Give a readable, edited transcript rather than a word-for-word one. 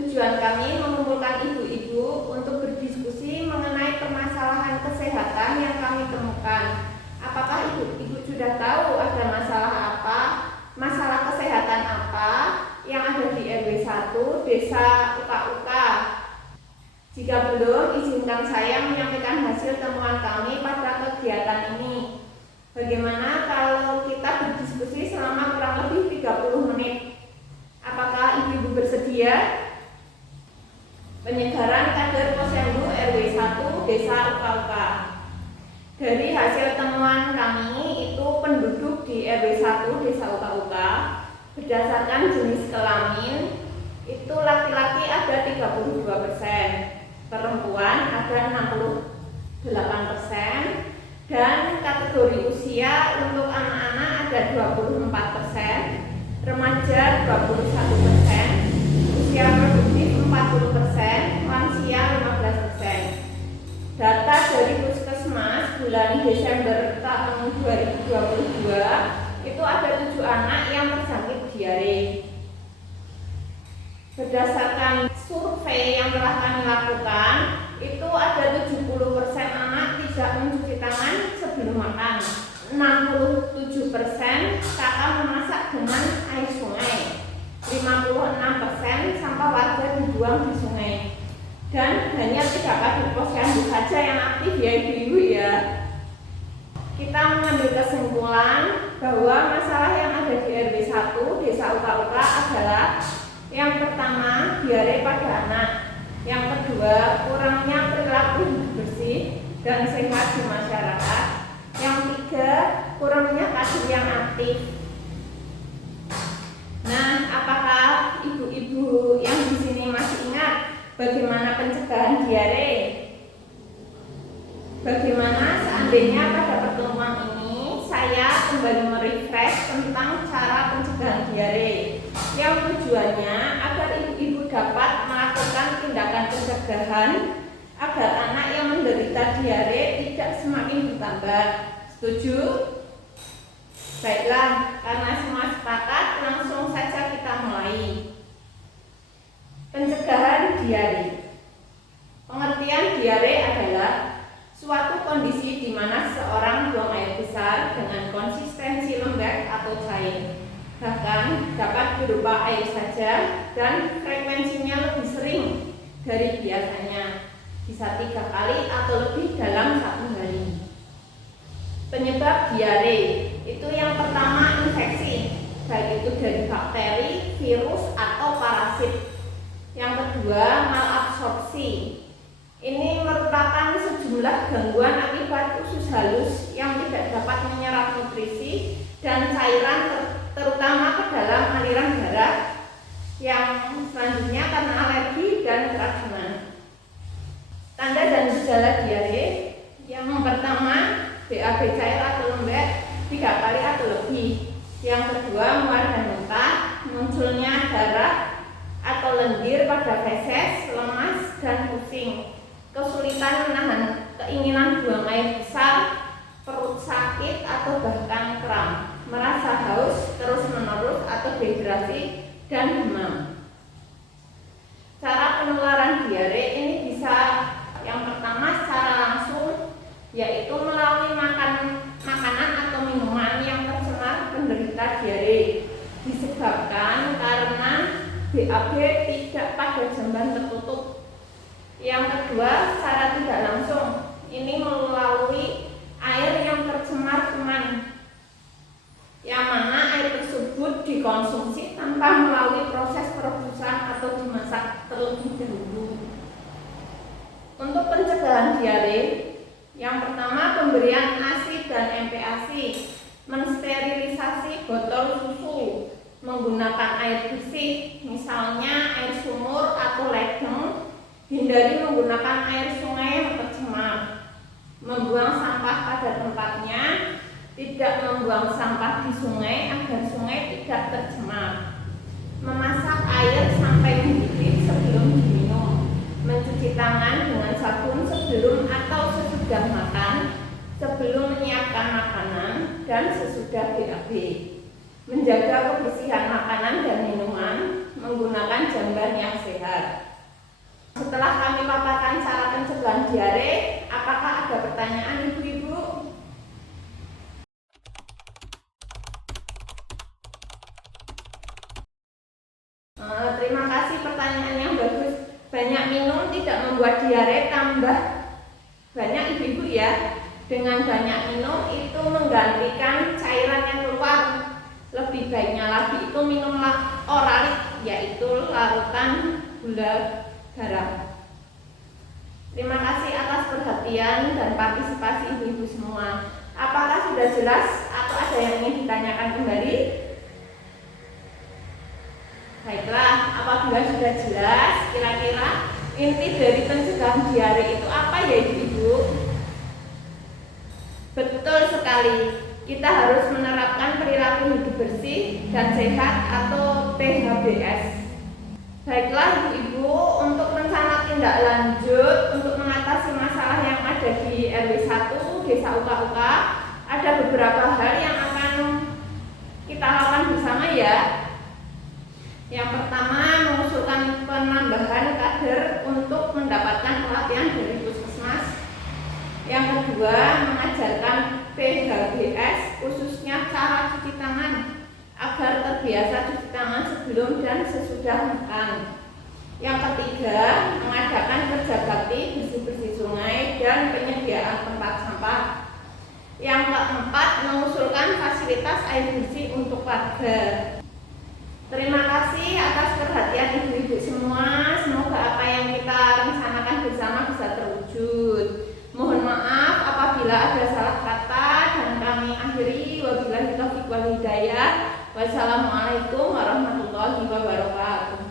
Tujuan kami mengumpulkan ibu-ibu untuk berdiskusi mengenai permasalahan kesehatan yang kami temukan. Apakah ibu-ibu sudah tahu ada masalah apa, masalah kesehatan apa yang ada di RW 1 Desa Uka-Uka? Jika belum, izinkan saya menyampaikan hasil temuan kami pada kegiatan ini. Bagaimana kalau kita berdiskusi selama kurang lebih 30 menit? Apakah ibu-ibu bersedia? Penyegaran kader Posyandu RW 1 Desa Uka-Uka. Dari hasil temuan kami itu penduduk di RW 1 Desa Uka-Uka berdasarkan jenis kelamin itu laki-laki ada 32%, perempuan ada 68%, dan kategori usia untuk anak-anak ada 24%, remaja 21%, usia produktif 40%, lansia 15%. Data dari Puskesmas bulan Desember tahun 2022 itu ada 7 anak yang terjangkit diare. Berdasarkan survei yang telah kami lakukan, itu ada 70% anak tidak mencuci tangan sebelum makan, 67% kakak memasak dengan air sungai, 56% sampah warga dibuang di sungai, dan hanya 3 kader posyandu saja yang aktif ya ibu-ibu ya. Kita mengambil kesimpulan bahwa masalah yang ada di RW 1 Desa Uka-Uka adalah yang pertama, diare pada anak. Yang kedua, kurangnya perilaku hidup bersih dan sehat di masyarakat. Yang tiga, kurangnya kader yang aktif. Nah, apakah ibu-ibu yang di sini masih ingat bagaimana pencegahan diare? Bagaimana seandainya pada pertemuan ini saya kembali merefresh tentang cara pencegahan diare, yang tujuannya agar ibu-ibu dapat melakukan tindakan pencegahan agar anak yang menderita diare tidak semakin bertambah. Setuju? Baiklah, karena semua sepakat, langsung saja kita mulai. Pencegahan diare. Pengertian diare adalah suatu kondisi di mana seorang buang air besar dengan konsistensi lembek atau cair, bahkan dapat berupa air saja dan frekuensinya lebih sering dari biasanya, bisa 3 kali atau lebih dalam 1 hari. Penyebab diare itu yang pertama infeksi, baik itu dari bakteri, virus, atau parasit. Yang kedua malabsorpsi. Ini merupakan sejumlah gangguan akibat usus halus yang tidak dapat menyerap nutrisi dan cairan terutama ke dalam aliran darah. Yang selanjutnya karena alergi dan keracunan. Tanda dan gejala diare yang pertama BAB cair atau lembek 3 kali atau lebih. Yang kedua mual dan muntah, munculnya darah atau lendir pada feses, lemas dan pusing, kesulitan menahan keinginan buang air besar, perut sakit atau bahkan kram, merasa haus terus-menerus atau dehidrasi dan demam. Cara penularan diare ini bisa yang pertama secara langsung, yaitu melalui makanan atau minuman yang tercemar penderita diare, disebabkan karena BAB tidak pada jamban tertutup. Yang kedua, secara tidak langsung, ini melalui air yang tercemar kuman, yang mana air tersebut dikonsumsi tanpa melalui proses perebusan atau dimasak terlebih dahulu. Untuk pencegahan diare, yang pertama pemberian ASI dan MPASI, mensterilisasi botol susu menggunakan air bersih, misalnya air sumur atau ledeng. Hindari menggunakan air sungai yang tercemar. Membuang sampah pada tempatnya, tidak membuang sampah di sungai agar sungai tidak tercemar. Memasak air sampai mendidih sebelum diminum. Mencuci tangan dengan sabun sebelum atau sesudah makan, sebelum menyiapkan makanan, dan sesudah BAB. Menjaga kebersihan makanan dan minuman menggunakan jamban yang sehat. Terima kasih, pertanyaan yang bagus. Banyak minum tidak membuat diare, tambah banyak ibu-ibu ya. Dengan banyak minum itu menggantikan cairan yang keluar. Lebih baiknya lagi itu minumlah oralit, yaitu larutan gula garam. Terima kasih atas perhatian dan partisipasi ibu-ibu semua. Apakah sudah jelas atau ada yang ingin ditanyakan kembali? Baiklah, apabila sudah jelas, kira-kira inti dari pencegahan diare itu apa ya ibu-ibu? Betul sekali, kita harus menerapkan perilaku hidup bersih dan sehat atau PHBS. Baiklah ibu-ibu, untuk rencana tindak lanjut untuk mengatasi masalah yang ada di RW 1 Desa Uka-Uka, ada beberapa hal yang akan kita lakukan bersama ya. Yang pertama, mengusulkan penambahan kader untuk mendapatkan pelatihan dari puskesmas. Yang kedua, mengajarkan PHBS khususnya cara cuci tangan agar terbiasa cuci tangan sebelum dan sesudah makan. Yang ketiga, mengadakan kerja bakti bersih-bersih sungai dan penyediaan tempat sampah. Yang keempat, mengusulkan fasilitas air bersih untuk warga. Terima kasih atas perhatian ibu-ibu semua. Semoga apa yang kita rencanakan bersama bisa terwujud. Mohon maaf apabila ada salah kata dan kami akhiri. Wabillahi taufiq wal hidayah. Wassalamualaikum warahmatullahi wabarakatuh.